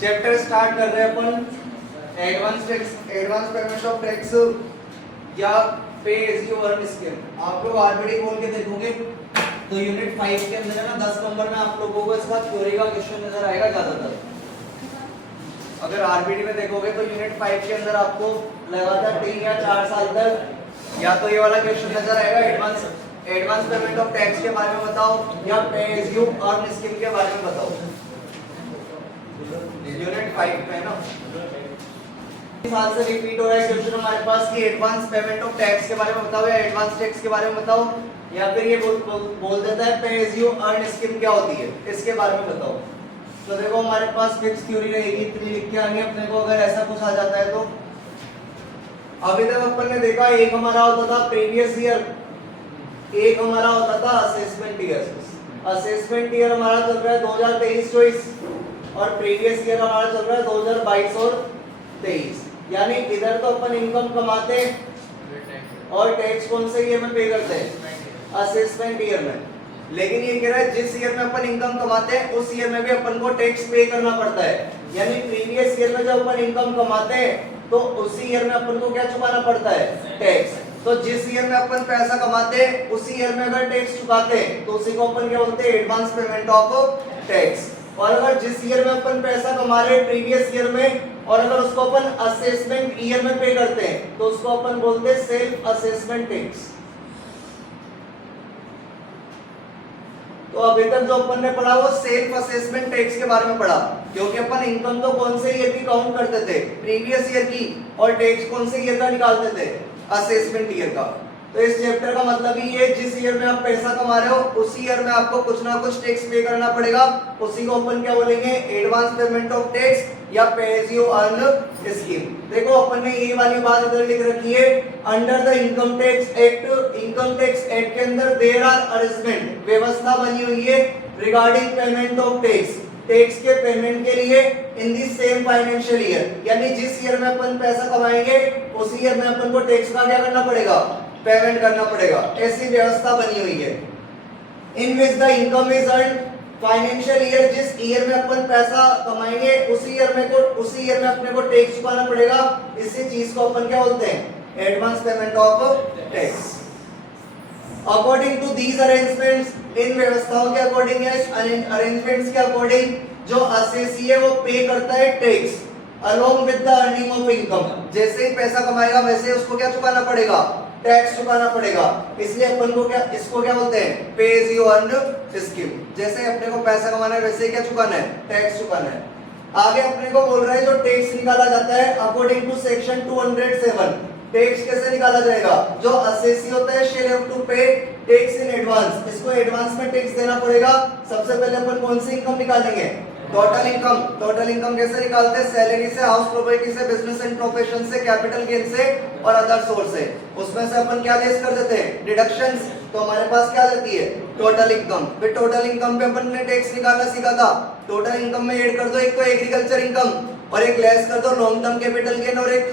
Chapter start कर रहे हैं अपन एडवांस पेमेंट ऑफ टैक्स या पे एज यू अर्न स्कीम। आप लोग आरबीडी खोल के देखोगे तो यूनिट 5 के अंदर है ना 10 नंबर में आप लोगों को इसका थ्योरी का क्वेश्चन नजर आएगा ज्यादातर। अगर आरबीडी में देखोगे तो यूनिट 5 के अंदर आपको लगातार 3 या 4 साल तक या तो ये वाला क्वेश्चन नजर आएगा एडवांस पेमेंट ऑफ टैक्स के बारे में बताओ या पे एज यू अर्न स्कीम के बारे में बताओ। यूनिट 5 में ना साल से रिपीट हो रहा है क्वेश्चन हमारे पास कि एडवांस पेमेंट ऑफ टैक्स के बारे में बताओ या एडवांस टैक्स के बारे में बताओ, या फिर ये बोल देता है पे एज यू अर्न स्कीम क्या होती है इसके बारे में बताओ। तो देखो हमारे पास फिक्स थ्योरी रहेगी, इतनी लिख के आनी अपने को अगर ऐसा कुछ आ जाता है तो। अभी तक अपन ने देखा एक हमारा होता था प्रीवियस ईयर, एक हमारा होता था असेसमेंट ईयर। असेसमेंट ईयर हमारा चल रहा है 2023-24 और प्रीवियस ईयर हमारा चल रहा है 2022 और 23। यानी इधर तो अपन इनकम कमाते और टैक्स कौन से ईयर में पे करते हैं, असेसमेंट ईयर में। लेकिन ये कह रहा है जिस ईयर में अपन इनकम कमाते हैं उस ईयर में भी अपन को टैक्स पे करना पड़ता है। यानी प्रीवियस ईयर में जब अपन इनकम कमाते हैं तो उसी ईयर में अपन को क्या चुकाना पड़ता है, टैक्स। तो जिस ईयर में अपन पैसा कमाते हैं उसी ईयर में अगर टैक्स चुकाते हैं तो उसी को अपन क्या बोलते हैं, एडवांस पेमेंट ऑफ टैक्स। और अगर जिस ईयर में अपन पैसा कमा रहे हैं प्रीवियस ईयर में और अगर उसको अपन असेसमेंट ईयर में पे करते हैं तो उसको अपन बोलते हैं सेल्फ असेसमेंट टैक्स। तो अभी तक जो अपन ने पढ़ा वो सेल्फ असेसमेंट टैक्स के बारे में पढ़ा, क्योंकि अपन इनकम तो कौन से ईयर की काउंट करते थे, प्रीवियस ईयर की, और टैक्स कौन से ईयर का निकालते थे, असेसमेंट ईयर का। तो इस चैप्टर का मतलब ही ये, जिस ईयर में आप पैसा कमा रहे हो उसी ईयर में आपको कुछ ना कुछ टैक्स पे करना पड़ेगा, उसी को अपन क्या बोलेंगे, एडवांस पेमेंट ऑफ टैक्स या पे एज यू अर्न स्कीम। देखो अपन ने ये वाली बात इधर लिख रखी है, under the income tax act के अंदर देयर आर अरेंजमेंट, व्यवस्था बनी हुई है रिगार्डिंग पेमेंट ऑफ टैक्स के पेमेंट के लिए इन दी सेम फाइनेंशियल ईयर। यानी जिस ईयर में अपन पैसा कमाएंगे उसी ईयर में अपन को टैक्स का क्या करना पड़ेगा, पेमेंट करना पड़ेगा। ऐसी व्यवस्था बनी हुई है। In which the income is earn, financial year जिस ईयर में अपन पैसा कमाएंगे उसी ईयर में अपने को टैक्स चुकाना पड़ेगा। इसी चीज को अपन क्या बोलते हैं, advance payment of tax. According to these arrangements, इन व्यवस्थाओं के अकॉर्डिंग या अरेंजमेंट्स के अकॉर्डिंग जो असेसी है वो पे करता है tax along with the earning of income. जैसे ही पैसा कमाएगा वैसे ही उसको क्या चुकाना पड़ेगा, टैक्स चुकाना पड़ेगा। इसलिए अपन को इसको क्या बोलते हैं, पे एज यू अर्न स्कीम। जैसे अपने को पैसा कमाना है वैसे ही क्या चुकाना है, टैक्स चुकाना है। आगे अपने को बोल रहा है जो टैक्स निकाला जाता है अकॉर्डिंग टू सेक्शन 207, टैक्स कैसे निकाला जाएगा, जो असेसी होता है shall have to pay tax in advance, इसको एडवांस में टैक्स देना पड़ेगा। सबसे पहले अपन कौन सी इनकम निकालेंगे, टोटल इनकम। टोटल इनकम कैसे निकालते हैं, सैलरी से, हाउस प्रॉपर्टी से, बिजनेस एंड प्रोफेशन से, कैपिटल गेन से और अदर सोर्स से। उसमें से अपन क्या लेस कर देते हैं, डिडक्शंस। तो हमारे पास क्या रहती है, टोटल इनकम। फिर टोटल इनकम पे अपन ने टैक्स निकालना सीखा था। टोटल इनकम में ऐड कर दो एक तो एग्रीकल्चर इनकम और एक लेस कर दो लॉन्ग टर्म कैपिटल गेन और एक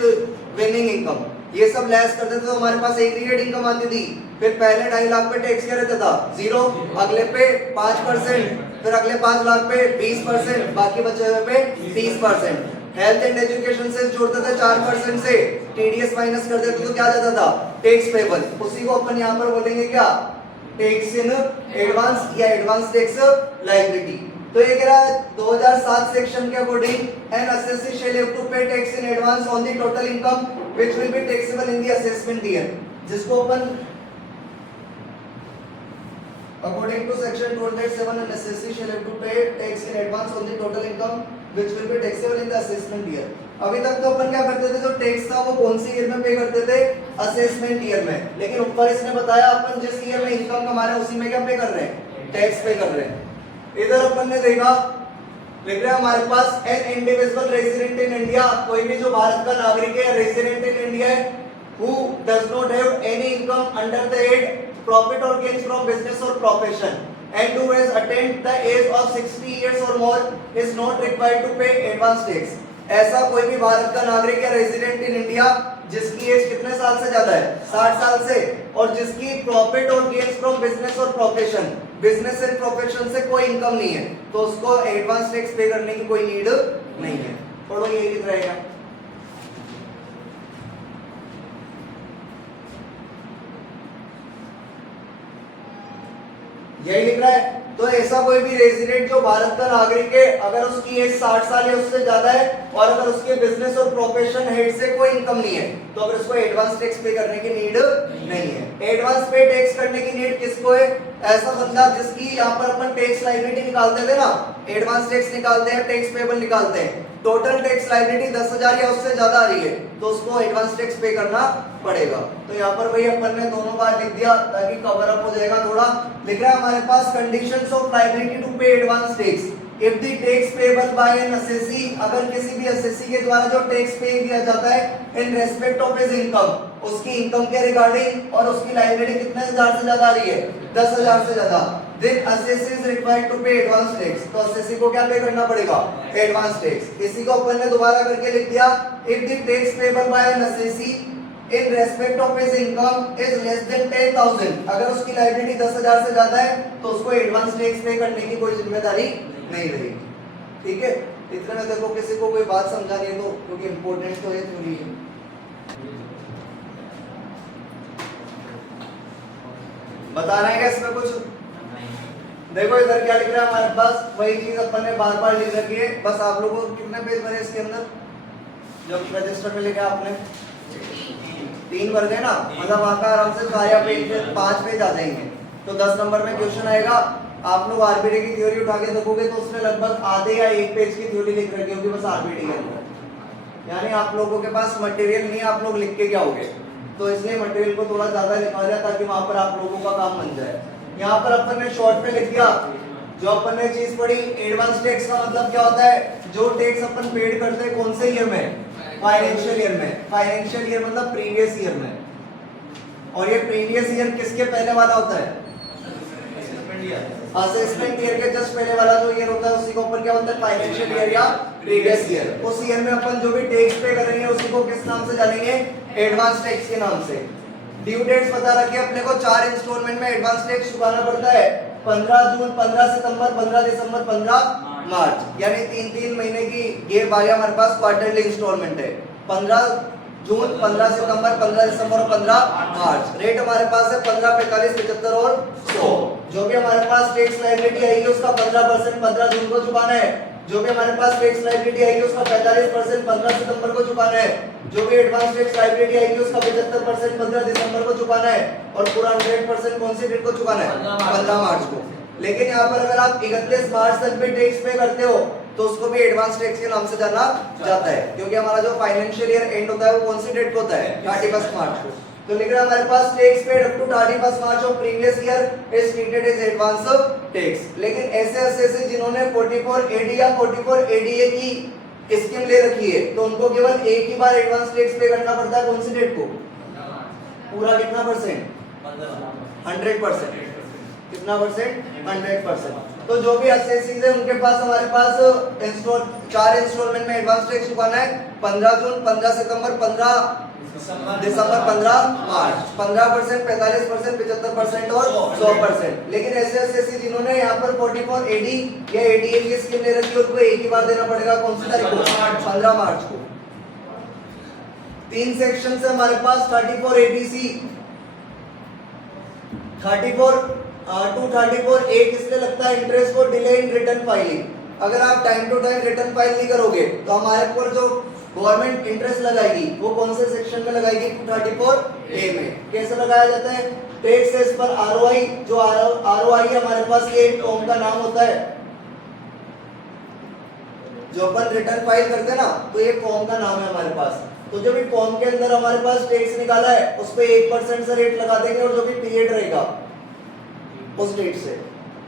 विनिंग इनकम। ये सब लेस कर देते तो हमारे पास एग्रीगेट इनकम आती थी। फिर पहले 2.5 लाख पे टैक्स क्या रहता था, 0, अगले पे 5%, फिर अगले 5 लाख पे 20%, बाकी बचे हुए पे 30%। हेल्थ एंड एजुकेशन से जोड़ते थे 4% से, टीडीएस माइनस कर देते तो क्या जाता था, टैक्स पेबल। उसी को अपन यहाँ पर बोलेंगे क्या, टैक्स इन एडवांस या एडवांस टैक्स लायबिलिटी। तो ये कह रहा है 2007 सेक्शन के according an assessee shall have to pay tax in advance on the total income which will be taxable in the assessment year. जिसको अपन according to section 207 an assessee shall have to pay tax in advance on the total income which will be taxable in the assessment year। अभी तक तो अपन क्या करते थे, जो tax था वो कौन सी ईयर में पे करते थे, असेसमेंट ईयर में। लेकिन ऊपर इसने बताया अपन जिस ईयर में इनकम कमा रहे हैं उसी में क्या पे कर रहे हैं, टैक्स पे कर रहे हैं। इधर अपन ने देखा लिख रहा है हमारे पास an individual resident in India, कोई भी जो भारत का नागरिक है, रेजिडेंट इन इंडिया है, who does not have any income under the head profit or gains from business or profession and who has attained the age of 60 years or more is not required to pay advance tax। ऐसा कोई भी भारत का नागरिक या resident in India जिसकी as कितने साल से ज्यादा है, 60 साल से, और जिसकी प्रॉफिट और गेन्स फ्रॉम बिजनेस और प्रोफेशन, बिजनेस एंड प्रोफेशन से कोई इनकम नहीं है, तो उसको एडवांस टैक्स पे करने की कोई नीड नहीं है। पढ़ो ये कितना रहेगा, यही लिख रहा है। तो ऐसा कोई भी रेजिडेंट जो भारत का नागरिक है, अगर उसकी एज 60 साल या उससे ज्यादा है और अगर उसके बिजनेस और प्रोफेशन हेड से कोई इनकम नहीं है, तो अगर उसको एडवांस टैक्स पे करने की नीड नहीं है। एडवांस पे टैक्स करने की नीड किसको है, ऐसा बंदा जिसकी यहाँ पर अपन टैक्स लायबिलिटी निकालते थे ना, एडवांस टैक्स निकालते हैं, टैक्स पेबल निकालते हैं, टोटल टैक्स लायबिलिटी 10,000 या उससे ज्यादा आ रही है, तो उसको एडवांस टैक्स पे करना पड़ेगा। तो यहाँ पर वही अपन ने दोनों बार लिख दिया ताकि कवर अप हो जाएगा थोड़ा। लिख रहा है हमारे पास कंडीशंस ऑफ लायबिलिटी टू पे advance tax if the tax payable by N assessee, अगर किसी भी असेसी के द्वारा जो टैक्स पे किया जाता है in respect of his income, उसकी इनकम के रिगार्डिंग, और उसकी लायबिलिटी कितने हजार से ज्यादा आ रही है, 10,000 से ज्यादा, then assessee is required to pay advance tax, तो assessee को क्या पे करना पड़ेगा, एडवांस टैक्स। इसी को अपन ने दोबारा करके लिख दिया, if the tax payable by an assessee in respect of his income is less than 10,000, अगर उसकी लायबिलिटी 10,000 से ज्यादा है तो उसको एडवांस टैक्स पे करने की कोई जिम्मेदारी नहीं रहेगी। ठीक है, इतने में देखो किसी को कोई बात समझानी है तो, क्योंकि इंपॉर्टेंट तो ये थोड़ी है। बताना है क्या इसमें कुछ? देखो इधर क्या लिख रहा है हमारे पास, वही चीज अपन ने बार बार लिख रखी है, बस आप लोगों को कितने पेज भरे इसके अंदर, जब रजिस्टर में लिखा आपने 3 भर गए ना, मतलब वहां का आराम से सारे पेज 5 पेज आ जाएंगे। तो 10 नंबर में क्वेश्चन आएगा, आप लोग आरबीडी की थ्योरी उठा के देखोगे तो उसमें लगभग आधे या 1 पेज की थ्योरी लिख रखी होगी बस आरबीडी के अंदर, यानी आप लोगों के पास मटेरियल नहीं, आप लोग लिख के क्या होगे, तो इसलिए मटेरियल को थोड़ा ज्यादा लिखा दिया ताकि वहां पर आप लोगों का काम बन जाए। यहाँ पर अपन ने शॉर्ट में लिख दिया, जो अपन ने चीज पढ़ी, एडवांस टैक्स का मतलब क्या होता है, जो टैक्स अपन पेड करते हैं कौन से ईयर में, फाइनेंशियल ईयर में। फाइनेंशियल ईयर मतलब प्रीवियस ईयर में, और ये प्रीवियस ईयर किसके पहले वाला होता है, असेसमेंट ईयर के जस्ट पहले वाला जो ईयर होता है उसी को अपन क्या बोलते हैं, फाइनेंशियल ईयर या प्रीवियस ईयर। उस ईयर में अपन जो भी टैक्स पे करेंगे उसी को किस नाम से जानेंगे, एडवांस टैक्स के नाम से। ड्यू डेट्स पता रखिए अपने को, 4 इंस्टॉलमेंट में एडवांस टैक्स चुकाना पड़ता है, 15 जून, 15 सितंबर, 15 दिसंबर, 15 मार्च, यानी 3-3 महीने की ये बारी हमारे पास क्वार्टरली इंस्टॉलमेंट है। 15 जून, 15 सितंबर, 15 दिसंबर और 15 मार्च। रेट हमारे पास है 15, 45, 75 और 100। जो भी हमारे पास टैक्स लायबिलिटी आएगी उसका 15% 15 जून को चुकाना है, जो भी हमारे पास टैक्स लायबिलिटी आएगी उसका 45% 15 सितंबर को चुकाना है, जो भी एडवांस टैक्स लायबिलिटी आएगी उसका 75% 15 दिसंबर को चुकाना है, और पूरा 100% कौन सी डेट को चुकाना है, 15 मार्च को। लेकिन यहाँ पर अगर आप 31 मार्च तक भी टैक्स पे करते हो तो उसको भी एडवांस टैक्स के नाम से जाना जाता है, क्योंकि हमारा जो फाइनेंशियल ईयर एंड होता है वो कौन सी डेट को होता है, 31 मार्च को। तो लिख रहा है हमारे पास tax paid up to 31 March of previous year is treated as advance tax. लेकिन ऐसे असेसी जिन्होंने 44 एडी या 44 एडीए की स्कीम ले रखी है तो उनको केवल एक ही बार एडवांस टैक्स पे करना पड़ता है, कौन सी डेट को, पूरा कितना परसेंट, 100%। कितना परसेंट, 100%। तो जो भी असेसीज है उनके पास हमारे पास 4 इंस्टॉलमेंट में एडवांस टैक्स चुकाना है, 15 जून, 15 सितंबर, 15 दिसंबर, 15 मार्च। 15%, 45%, 75% और 100%। लेकिन ऐसे असेसी जिन्होंने यहाँ पर 44 एडी या एडीए की स्कीम ले रखी है उनको एक ही बार देना पड़ेगा, कौन सी तारीख को, 15 मार्च को। 3 सेक्शन है हमारे पास, 34 एबीसी, 34 234 ए किसने लगता है, interest for delay in return filing. अगर आप time to time return file नहीं करोगे तो हमारे ऊपर जो गवर्नमेंट इंटरेस्ट लगाएगी वो कौन से सेक्शन में लगाएगी, 234 ए में। कैसे लगाया जाता है, टैक्स एज पर आरओआई, जो आरओआई हमारे पास ये फॉर्म का नाम होता है, जो अपन रिटर्न फाइल करते हैं ना तो ये फॉर्म का नाम है हमारे पास। तो जो भी फॉर्म के अंदर हमारे पास टैक्स निकाला है उस पे 1% से रेट लगा देंगे, और जो भी पीरियड रहेगा उस डेट से।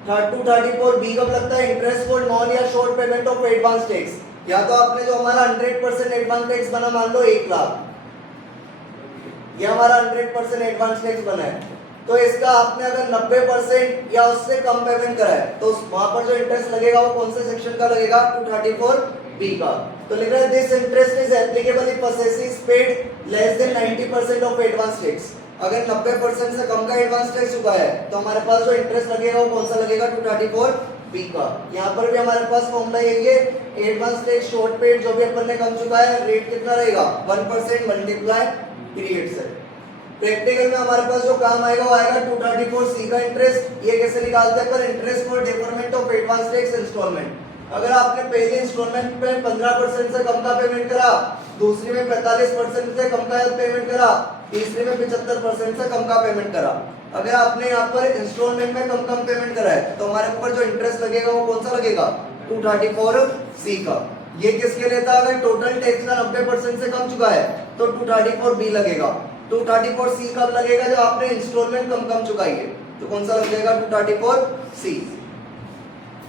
234 बी कब लगता है, इंटरेस्ट फॉर नॉन या short payment of advance tax. या तो आपने जो हमारा 100% एडवांस टैक्स बना, मान लो 1 लाख, ये हमारा 100% एडवांस टैक्स बना है, तो इसका आपने अगर 90% या उससे कम पेमेंट करा है तो वहां पर जो इंटरेस्ट लगेगा वो कौन से सेक्शन का लगेगा, 234 बी का। तो लिख रहा है this interest is applicable if assessee is paid less than 90% of advance tax. अगर 90% से कम का एडवांस टैक्स चुका है तो हमारे पास जो इंटरेस्ट लगेगा वो कौन सा लगेगा 234B का। यहाँ पर भी हमारे पास फॉर्मूला यही है, एडवांस टैक्स शॉर्ट पेड जो भी अपन ने कम चुका है रेट कितना रहेगा 1% मल्टीप्लाई पीरियड से। प्रैक्टिकल में हमारे पास जो काम आएगा वो आएगा 234C का इंटरेस्ट। ये कैसे निकालते हैं पर interest for deferment of advance tax instalment. अगर आपने पहले इंस्टॉलमेंट पे 15% से कम का पेमेंट करा, दूसरी में 45% से कम का पेमेंट करा, तीसरी में 75% से कम का पेमेंट करा, अगर आपने यहाँ पर इंस्टॉलमेंट में कम पेमेंट करा है तो हमारे ऊपर जो इंटरेस्ट लगेगा वो कौन सा लगेगा 234C का। ये किसके लिए था, अगर टोटल टैक्स का 90% से कम चुका है तो 234B लगेगा। 234C कब लगेगा जब आपने इंस्टॉलमेंट कम चुकाई है, तो कौन सा लग जाएगा 234C।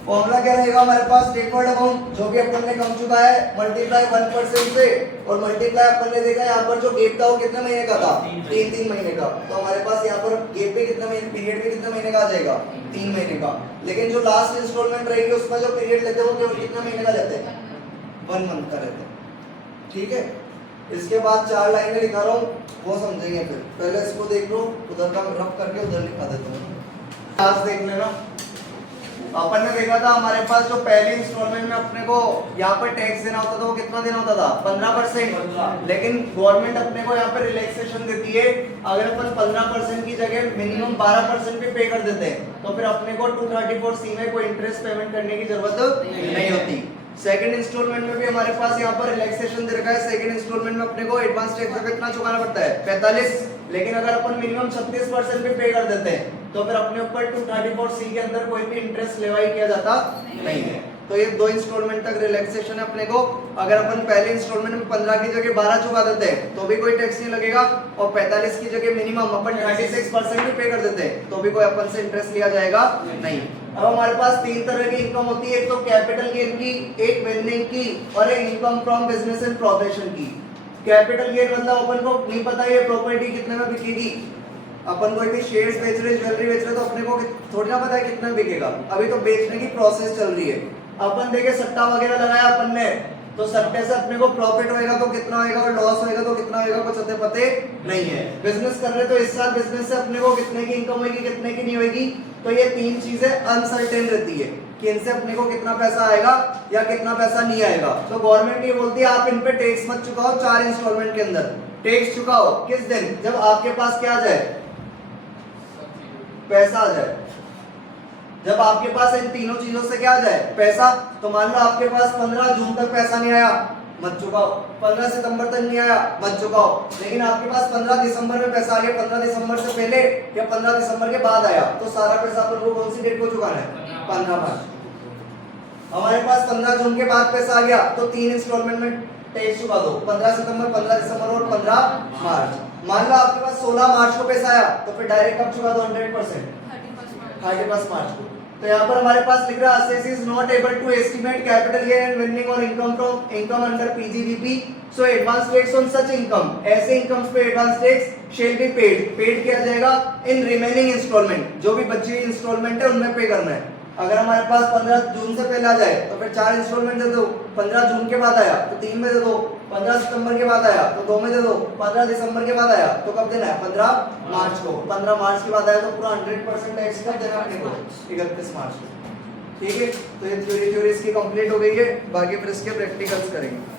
फॉर्मूला क्या रहेगा हमारे पास, डेफर्ड अमाउंट जो भी अपन ने कम चुका है मल्टीप्लाई 1% से, और मल्टीप्लाई अपन ने देखा यहाँ पर जो गेप था वो कितने महीने का था 3 महीने का। तो हमारे पास यहाँ पर गेप भी कितना महीने, पीरियड भी कितने महीने का आ जाएगा 3 महीने का। लेकिन जो लास्ट इंस्टॉलमेंट रहेगी उसमें जो पीरियड लेते हैं वो केवल कितना महीने का लेते हैं 1 मंथ का रहता है। ठीक है, इसके बाद 4 लाइनें लिखा रहा हूँ वो समझेंगे, फिर पहले इसको देख लो, उधर का रफ करके उधर लिखा देता हूँ। आज देख लेना, अपन ने देखा था हमारे पास जो पहली इंस्टॉलमेंट में अपने को यहाँ पर टैक्स देना होता था वो कितना देना होता था 15%। लेकिन गवर्नमेंट अपने को यहाँ पर रिलैक्सेशन देती है, अगर अपन 15% की जगह मिनिमम 12% भी पे कर देते हैं तो फिर अपने को 234C में कोई इंटरेस्ट पेमेंट करने की जरूरत नहीं होती। सेकंड इंस्टॉलमेंट में भी हमारे पास यहाँ पर रिलैक्सेशन दे रखा है। सेकंड इंस्टॉलमेंट में अपने को एडवांस टैक्स का कितना चुकाना पड़ता है 45, लेकिन अगर अपन मिनिमम 36% भी पे कर देते हैं तो फिर अपने ऊपर 234C के अंदर कोई भी इंटरेस्ट लेवाई किया जाता नहीं है। तो ये 2 इंस्टॉलमेंट तक रिलैक्सेशन है अपने को। अगर अपन पहले इंस्टॉलमेंट में 15 की जगह 12 चुका देते हैं तो भी कोई टैक्स नहीं लगेगा, और 45 की जगह मिनिमम अपन 36% भी पे कर देते हैं तो भी कोई अपन से इंटरेस्ट लिया जाएगा नहीं। अब हमारे पास 3 तरह की इनकम होती है, एक तो कैपिटल गेन की, एक वेंडिंग की, और एक income from business and profession की। कैपिटल गेन मतलब अपन को नहीं पता ये प्रॉपर्टी कितने में बिकेगी, अपन कोई भी शेयर्स बेच रहे, ज्वेलरी बेच रहे तो अपने को थोड़ी ना पता है कितना बिकेगा, अभी तो बेचने की प्रोसेस चल रही है। अपन देखे सट्टा वगैरह लगाया अपन ने, तो सट्टे से अपने को प्रॉफिट होएगा तो कितना होएगा और लॉस होएगा तो कितना होएगा कुछ पते नहीं है। बिजनेस कर रहे तो इस साल बिजनेस से अपने को कितने की इनकम होगी कितने की नहीं होगी, तो ये 3 चीजें अनसर्टेन रहती है कि इनसे अपने को कितना पैसा आएगा या कितना पैसा नहीं आएगा। तो गवर्नमेंट ये बोलती है आप इन पे टैक्स मत चुकाओ 4 इंस्टॉलमेंट के अंदर, टैक्स चुकाओ किस दिन, जब आपके पास क्या आ जाए पैसा आ जाए। जब आपके पास इन तीनों चीजों से क्या आ जाए पैसा, तो मान लो आपके पास 15 जून तक पैसा नहीं आया मत चुकाओ, 15 सितंबर तक नहीं आया मत चुकाओ, लेकिन आपके पास 15 दिसंबर में पैसा आ गया, 15 दिसंबर से पहले या 15 दिसंबर के बाद आया, तो सारा पैसा अपन को कौन सी डेट को चुकाना है 15 मार्च। हमारे पास 15 जून के बाद पैसा आ गया तो 3 इंस्टॉलमेंट में टैक्स चुका दो, 15 सितंबर, 15 दिसंबर और 15 मार्च। मान लो आपके पास 16 मार्च को पैसा आया तो फिर डायरेक्ट कब चुका दो 100% 31 मार्च को। तो यहाँ पर हमारे पास लिख रहा है assessee is not able to estimate capital gain and winning or income under PGBP, so advance tax on such income, ऐसे इनकम्स पे advance tax shall be paid किया जाएगा in remaining installment, जो भी बची हुई इंस्टॉलमेंट है उनमें पे करना है। अगर हमारे पास 15 जून से पहले आ जाए तो फिर 4 इंस्टॉलमेंट दे दो, 15 जून के बाद आया तो 3 में दे दो, 15 सितंबर के बाद आया तो 2 में दे दो, 15 दिसंबर के बाद आया तो कब देना है 15 मार्च को, 15 मार्च के बाद आया तो पूरा 100% टैक्स कब देना अपने को 31 मार्च को। ठीक है, तो ये थ्योरी इसकी कंप्लीट हो गई है, बाकी फिर इसके प्रैक्टिकल्स करेंगे।